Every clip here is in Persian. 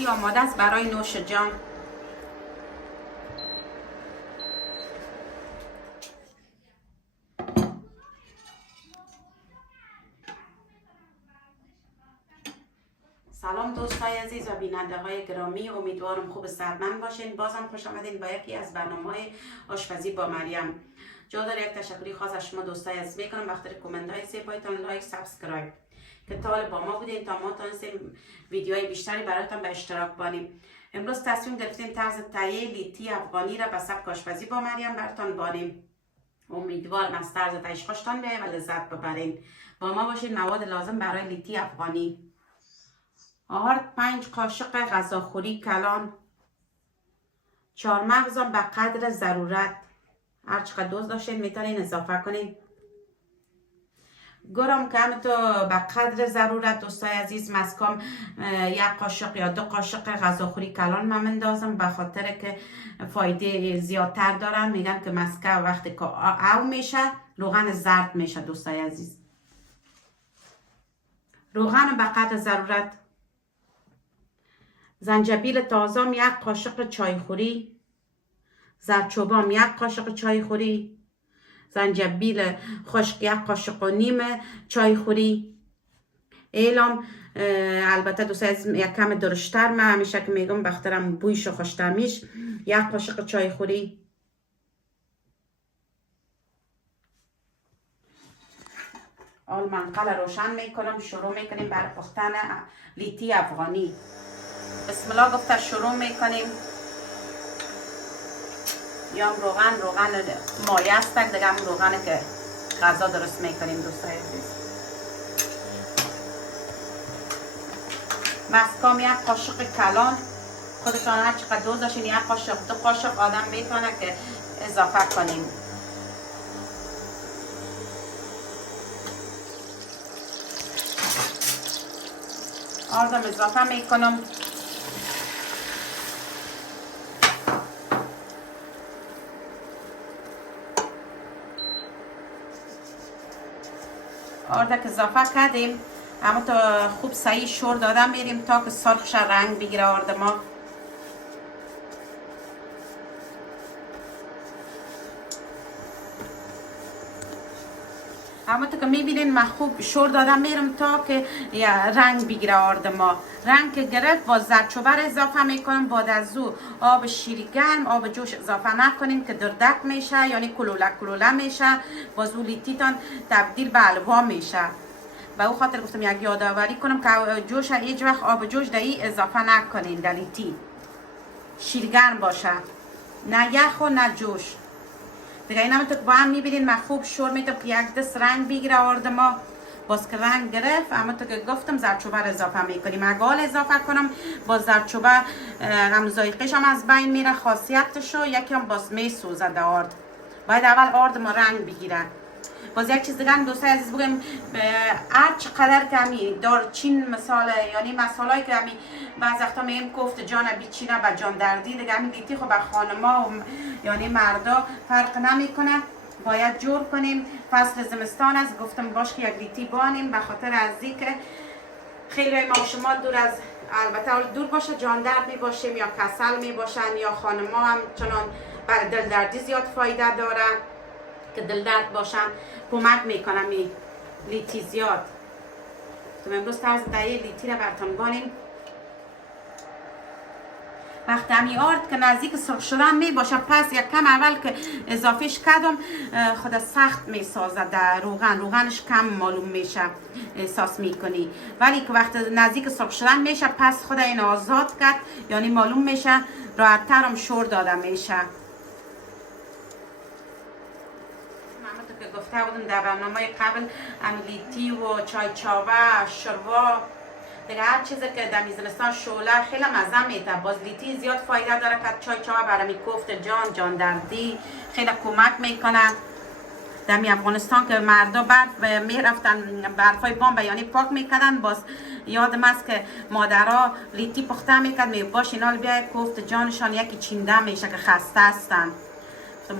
لیتی آماده است برای نوش جان. سلام دوستای عزیز و بیننده های گرامی، امیدوارم خوب صحتمند باشین. بازم خوش آمدین با یکی از برنامه‌های آشپزی با مریم. جا داره یک تشکری خاص از شما دوستای عزیز میکنم بخاطر کامنت های زیبایتان، لایک، سابسکرایب که طالب با ما بودین تا ما تونستیم ویدیوهای بیشتری براتون به اشتراک بانیم. امروز تصمیم گرفتیم طرز تهیه لیتی افغانی را به سبک آشپزی با مریم براتون بانیم. امیدوارم از طرز تهیه‌اش خوشتان بیاید و لذت ببرین. با ما باشین. مواد لازم برای لیتی افغانی: آرد 5 قاشق غذاخوری کلان، 4 مغزم به قدر ضرورت، هر چقدر دوست داشتین میتونین اضافه کنین. گرم که همینطو به قدر ضرورت دوستای عزیز. مسکم 1 قاشق یا 2 قاشق غذاخوری کلان من مندازم به خاطر که فایده زیادتر دارن. میگن که مسکه وقتی که او میشه روغن زرد میشه دوستای عزیز. روغن به قدر ضرورت. زنجبیل تازه 1 قاشق چایخوری، زردچوبه 1 قاشق چایخوری، زنجبیل خشک 1 قاشق و نیم چایخوری. اعلام البته دوست عزیز یک کم درشتر، من همیشه که میگم بخاطرم بویش و خوشتر میش. 1 قاشق چایخوری. حال منقل روشن میکنم. شروع میکنیم برای پختن لیتی افغانی. بسم الله گفته شروع میکنیم. یا روغن مایه است دیگه، هم روغن که غذا درست میکنیم دوستای عزیز. مسکام 1 قاشق کلان، خودتان هر چقدر دوست داشتین 1 قاشق 2 قاشق آدم میتونه که اضافه کنیم. آردم اضافه میکنم. آرده که اضافه کردیم اما تا خوب صحیح شور دادن میریم تا که سرخش رنگ بگیره آرده ما. اما تو که میبینین من خوب شور دادم میرم تا که رنگ بگیره آرده ما. رنگ که گرفت با زردچوبه اضافه میکنم. بعد از او آب شیر گرم، آب جوش اضافه نکنین که دردک میشه، یعنی کلوله میشه. باز او لیتیتان تبدیل به حلوا میشه. به او خاطر گفتم یک یادآوری کنم که جوش هیچ وقت آب جوش در این اضافه نکنین در لیتی. شیرگرم باشه، نه یخ و نه جوش دیگه. این هم تو با هم میبینین من خوب شور میتونم که یک دست رنگ بگیره آرد ما. باز که رنگ گرفت اما تو که گفتم زردچوبه رو اضافه میکنیم. اگه اضافه کنم با زردچوبه هم ذائقه‌ش هم از بین میره، خاصیتشو یکی هم باز میسوزه در آرد. باید اول آرد ما رنگ بگیره. باز یک چیز دیگه هم دوستای عزیز بگم، هر چقدر که همی دارچین مثال، یعنی مسالهایی که همی بعض وقتا میگیم کوفت جان بیچینه و جان دردی دیگه، همین لیتی خب به خانما و یعنی مردا فرق نمیکنه. باید جور کنیم. فصل زمستان است گفتم باش که یک لیتی بانیم به خاطر از که خیلی ما شما دور از البته دور باشه جان درد می باشیم یا کسل می باشن یا خانما هم چنان برای دل دردی زیاد فایده داره که دل درد باشن کمک میکنم این لیتی زیاد. تو امروز طرز تهیه لیتی را براتون بانیم. وقتی همی آرد که نزدیک سرخ شدن می باشه پس یک کم اول که اضافهش کردم خود سخت می سازه در روغنش کم معلوم میشه، احساس میکنی. ولی که وقتی نزدیک سرخ شدن میشه پس خود این آزاد کرد، یعنی معلوم میشه راحت‌تر هم شور داده میشه. که گفته بودم در برنامه قبل لیتی و چای چاوه، شوروا دیگه هر چیزی که در زمستان شعله خیلی مزه میده. باز لیتی زیاد فایده داره که چای چاوه برای کوفت جان دردی خیلی کمک میکنه. در افغانستان که مردا برف میرفتن برفای بام یعنی پاک میکردن، باز یادم است که مادرها لیتی پخته میکرد میباش اینا بیای کوفت جانشان یکی چینده میشه که خسته هستن.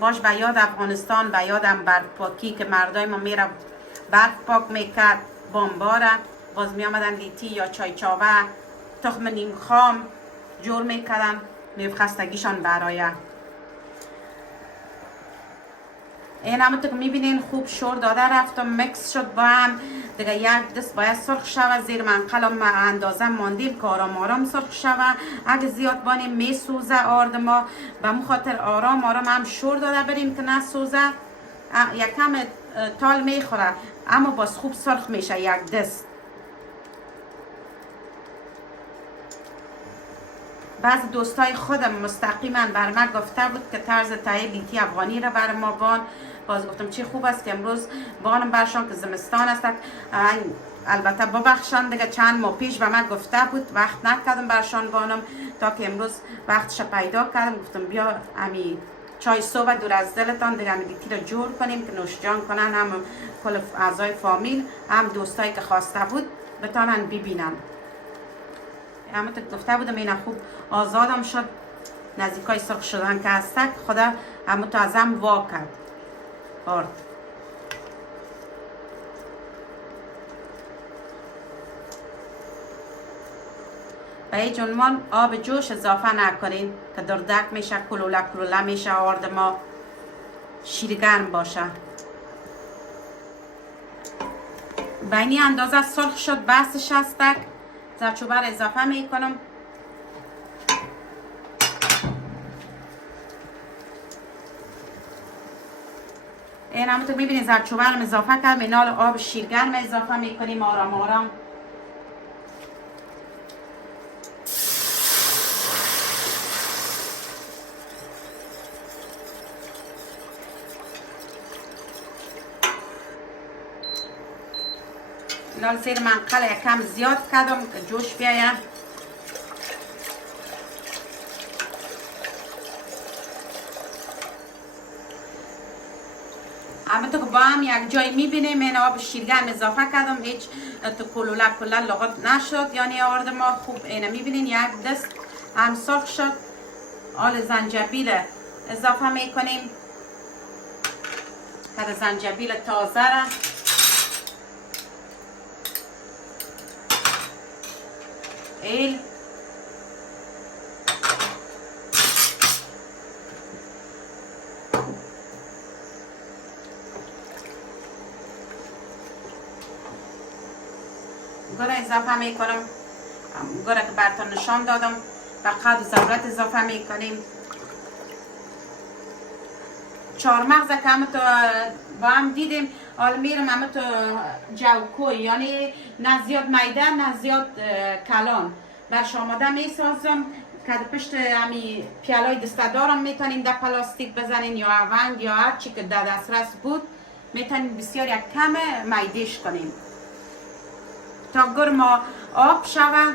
باش به یاد افغانستان، به یادم برف پاکی که مردای ما میره برف پاک میکرد بامباره. باز می آمدن لیتی یا چای چاوه، تخم نیم خام جور میکردن میخستگیشان برایه. این همونطور که میبینین خوب شور داده رفتم، مکس شد با هم دیگه. یک دست باید سرخ شوه، زیر منقل اندازه ماندیم که آرام آرام سرخ شوه. اگه زیاد بانیم میسوزه آرد ما، به مو خاطر آرام آرام هم شور داده بریم که نسوزه. یکم تال میخوره اما باز خوب سرخ میشه یک دست. بعض دوستای خودم مستقیما بر من گفته بود که طرز تهیه لیتی افغانی را بر ما بان. باز گفتم چی خوب است که امروز بانم برشان که زمستان است. البته ببخشن دیگه چند ماه پیش به من گفته بود، وقت نکردم برشان بانم تا که امروز وقتش پیدا کردم. گفتم بیا امی چای صبح دور از دلتان دیگه امی لیتی را جور کنیم که نوش جان کنن، هم کل اعضای فامیل هم دوستایی که خواسته بود بتانن ببینن. همونطور که گفته بودم اینا خوب آزادم شد، نزدیکای سرخ شدن که هستک خدا همونطور ازم وا کرد آرد. به هیچ عنوان آب جوش اضافه نکنین که دردک میشه، کلوله کلوله میشه آرد ما، شیرگرم باشه. به این اندازه سرخ شد بسش هستک. زردچوبه را اضافه میکنم. این همونطور میبینید زردچوبه رو اضافه کردم. این آب شیرگرم اضافه میکنیم آرام آرام. لال زیر منقل یکم زیاد کردم که جوش بیاید. همونطور که با هم یک جای میبینیم این آب شیرگرم اضافه کردم، هیچ تو کلوله کلوله لغت نشد، یعنی آرد ما خوب اینه میبینین یک دست هم سرخ شد. آل زنجبیل اضافه میکنیم، که زنجبیل تازه را ایل گره اضافه میکنم. گره که براتون نشان دادم. فقط ضرورت اضافه میکنیم. چهارمغز که همونطور با هم دیدیم حالا میرم همونطور جوکوی، یعنی نه زیاد میده نه زیاد کلان برش آماده میسازم که پشت همی پیالای دستدارم میتونین در پلاستیک بزنین یا اونگ یا هر چی که در دسترس بود میتونین بسیار یک کم میدهش کنین تا گرم آب شوه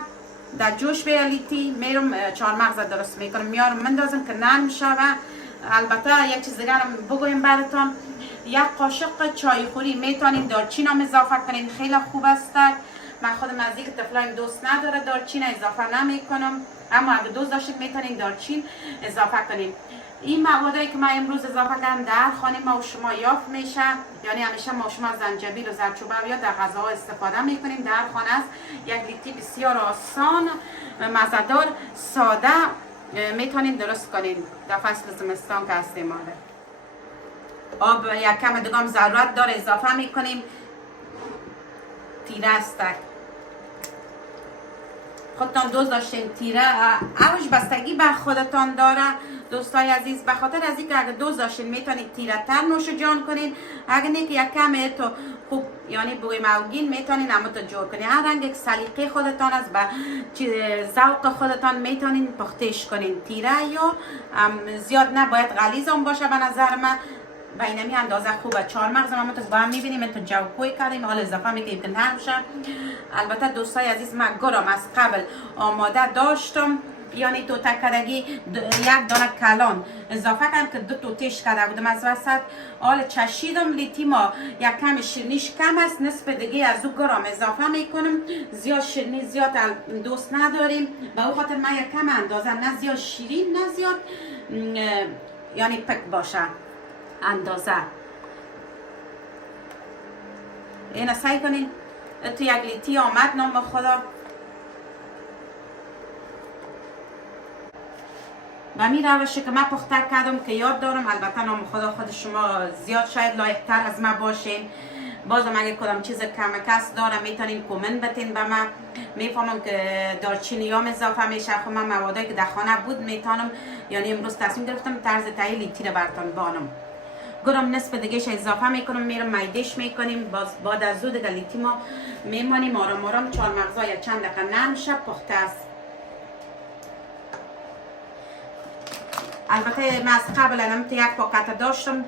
در جوش بیالیتی. میرم چهارمغز درست میکنم، میارم مندازم که نرم شوه. البته یک چیز دیگر هم بگویم براتون، یک قاشق چای خوری میتونین دارچین هم اضافه کنین، خیلی خوب است. من خودم از اینکه طفلایم دوست نداره دارچین اضافه نمی کنم، اما اگه دوست داشتید میتونین دارچین اضافه کنین. این موادی که من امروز اضافه کردم در خانه ما و شما یافت میشه، یعنی همیشه ما و شما زنجبیل و زردچوبه یا در غذاها استفاده میکنیم. در خانه است یک لیتی بسیار آسان مزه‌دار ساده میتونین درست کنین در فصل زمستان که هستیم. آب یک کم دیگه هم ضرورت داره اضافه میکنیم. تیره استک خودتان دوست داشتین تیره اوش بستگی به خودتان داره دوستای عزیز. به خاطر از اینکه اگه دوست داشتین میتونید تیره تر نوش جان کنین، اگه نه که یک کم تو خوب یعنی بوی موگین میتونین همه تو جور کنین. هر رنگ یک سلیقه خودتان است، به ذوق خودتان میتونین پختش کنین. تیره یا زیاد نباید غلیظ هم باشه به نظر من، به اینمی اندازه خوبه. چهارمغز هم تو با هم میبینیم تو جوکوی کردیم، حالا اضافه میکنیم که نرم شه. البته دوستای عزیز من گرم از قبل آماده داشتم، یعنی تو تکدگی یک دانه کلان اضافه کردم که دو توتیش کرده بودم از وسط. حالا چشیدم لیتی ما یک کم شیرینیش کم است، نصف دیگه از او گرم اضافه میکنم. زیاد شیرینی زیاد دوست نداریم، به او خاطر من یک کم اندازه نه زیاد شیرین نه زیاد یعنی پک باشه اندازه. این سعی کنین تو یک لیتی آمد نام خدا. و می روشی که من پخته کردم که یاد دارم. البته نام خدا خود شما زیاد شاید لایق‌تر از من باشین. بازم اگه کدام چیز کمک است دارم میتونین کومنت بتین به من. میفهمم که دارچینی هم اضافه میشه. خب من موادایی که در خانه بود میتونم، یعنی امروز تصمیم گرفتم طرز تهیه لیتی رو براتون بانم. گرم نصف دیگهش اضافه میکنم، میرم میدهش میکنیم. بعد از دیگه لیتی ما میمانیم آرام آرام. چهار مغزای چند دقیقه نرم شه پخته است. البته من از قبل یک پاکت داشتم،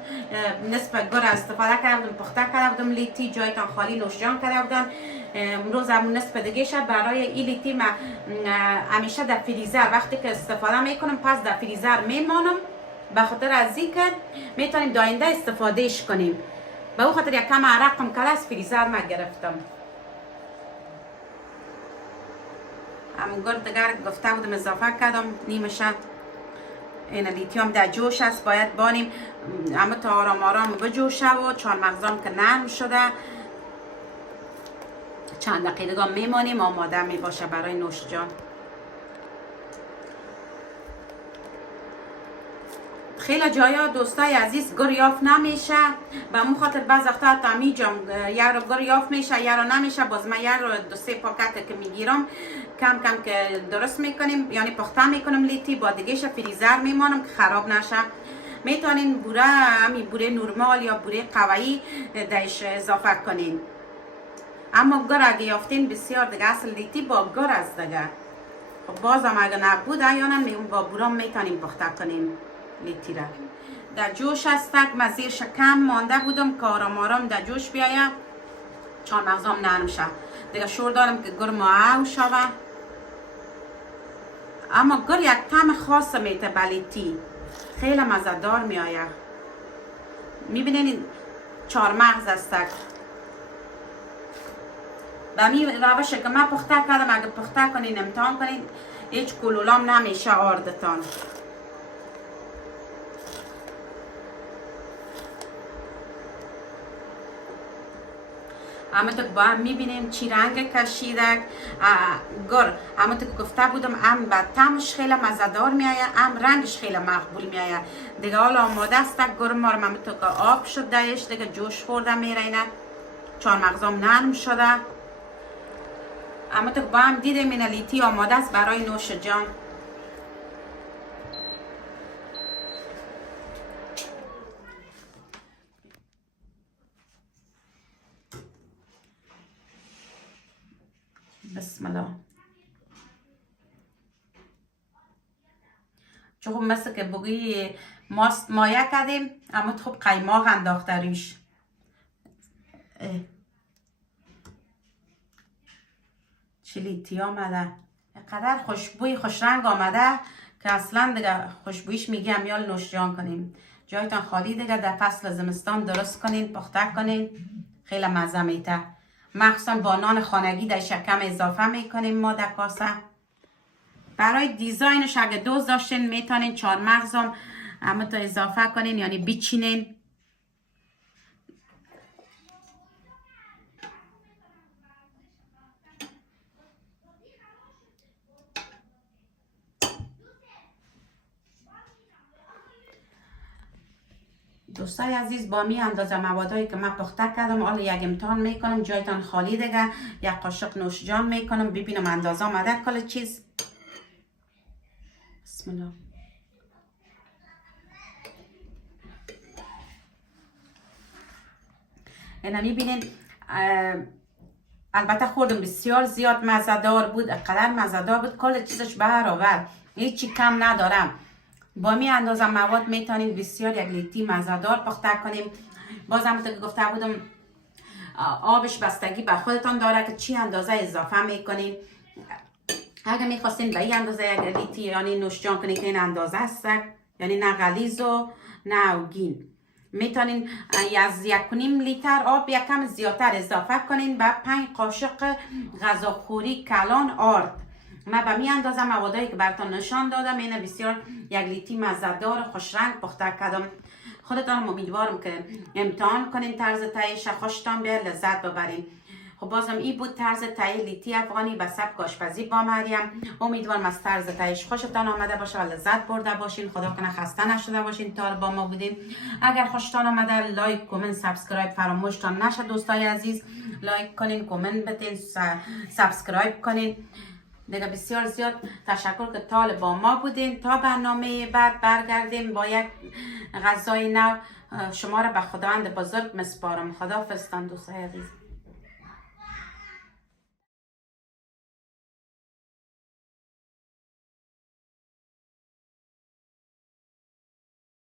نصف گر استفاده کردم، پخته کردم لیتی، جایتان خالی نوشجان کردم. امروز همون نصف دیگه شد. برای این لیتی من همیشه در فریزر وقتی که استفاده میکنم پس در فریزر میمانم، به خاطر از این که میتونیم داینده استفادهش کنیم. به او خاطر یک کم عرقم که از فریزر من گرفتم. همون گر دیگر گفته بودم اضافه کردم نیمشه. این لیتی هم در جوش است، باید بانیم اما تا آرام آرام بجوشه و چهار مغزام که نرم شده چند دقیقه میمانیم آماده می باشه برای نوشجان. خیلی جایا دوستای عزیز گر یافت نمیشه، به اون خاطر بعض وقتا تمیجم یا رو گر یافت میشه یا رو نمیشه. باز من یا رو دو سه پاکت که میگیرم کم کم که درست میکنیم، یعنی پخته میکنم لیتی، با دیگهش فریزر میمانم که خراب نشه. میتونین بوره، همین بوره نورمال یا بوره قوایی درش اضافه کنین. اما گر اگه یافتین بسیار دیگه، اصل لیتی با گر است دیگه. خب بازم اگه نبود احیانا با بوره میتونیم پخته کنیم لیتی را. در جوش هستک، من زیرش کم مانده بودم که آرام آرام در جوش بیاید، چهار مغزام نرم شه دیگه. شور دارم که گر معاو شوه، اما گر یک طعم خاص میته به لیتی، خیلی مزه‌دار میآید. میبینین چهار مغز هستک. به می روش که من پخته کردم، اگه پخته کنین امتحان کنین هیچ کلولام نمیشه آردتان. همه تو با هم میبینیم چی رنگ کشیده گر. همه تو گفته بودم ام به طعمش خیلی مزه‌دار میآید، ام رنگش خیلی مقبول میآید دیگه. حالا آماده است گر ما رو. همه تو که آب شد دایش دیگه، جوش خورده میرینه، چهار مغزام نرم شده. همه تو با هم دیدیم این لیتی آماده است برای نوش جان. بسم الله. چون خب مثل که بگوی ماست مایه کردیم، اما خب قیماق انداخته روش. چه لیتی آمده، اینقدر خوشبوی خوش رنگ آمده که اصلا دیگه خوشبویش میگم یال نوشجان کنیم. جایتان خالی دیگه، در فصل زمستان درست کنین، پخته کنین، خیلی مزه میته. مخصوصا با نان خانگی در شکم اضافه میکنیم ما در کاسه. برای دیزاینش اگه دوست داشتین میتونین چهار مغزم همه تو اضافه کنین، یعنی بچینین. دوستای عزیز با می اندازه موادایی که من پخته کردم حالا یک امتحان میکنم. جایتان خالی دیگه، یک قاشق نوشجان میکنم ببینم اندازه آمده کل چیز. بسم الله. اینا میبینین البته خوردم بسیار زیاد مزه‌دار بود، قدر مزه‌دار بود کل چیزش برابر، هیچی کم ندارم. با می اندازه مواد میتونید بسیار یک لیتی مزه‌دار پخته کنیم. بازم که گفته بودم آبش بستگی به خودتان داره که چی اندازه اضافه میکنین. اگه میخواستین به این اندازه یک لیتی یعنی نوشجان کنین که این اندازه است، یعنی نه غلیظ و نه اوگین، میتونین از 1.5 لیتر آب یکم زیادتر اضافه کنین به 5 قاشق غذاخوری کلان آرد. من به می اندازه موادایی که براتون نشان دادم اینه بسیار یک لیتی مزه‌دار خوش رنگ پخته کردم. خودتان امیدوارم که امتحان کنین، طرز تهیه‌اش خوشتان بیاد، لذت ببرین. خب بازم این بود طرز تهیه لیتی افغانی به سبک آشپزی با مریم. امیدوارم از طرز تهیهش خوشتان آمده باشه و لذت برده باشین. خدا کنه خسته نشده باشین تا با ما بودین. اگر خوشتان آمده لایک، کامنت، سابسکرایب فراموشتان نشه دوستای عزیز. لایک کنین، کامنت بدین، سابسکرایب کنین. دیگه بسیار زیاد تشکر که تا با ما بودین. تا برنامه بعد برگردیم با یک غذای نو. شما را به خداوند بزرگ مسپارم. خداحافظتان دوستای عزیز.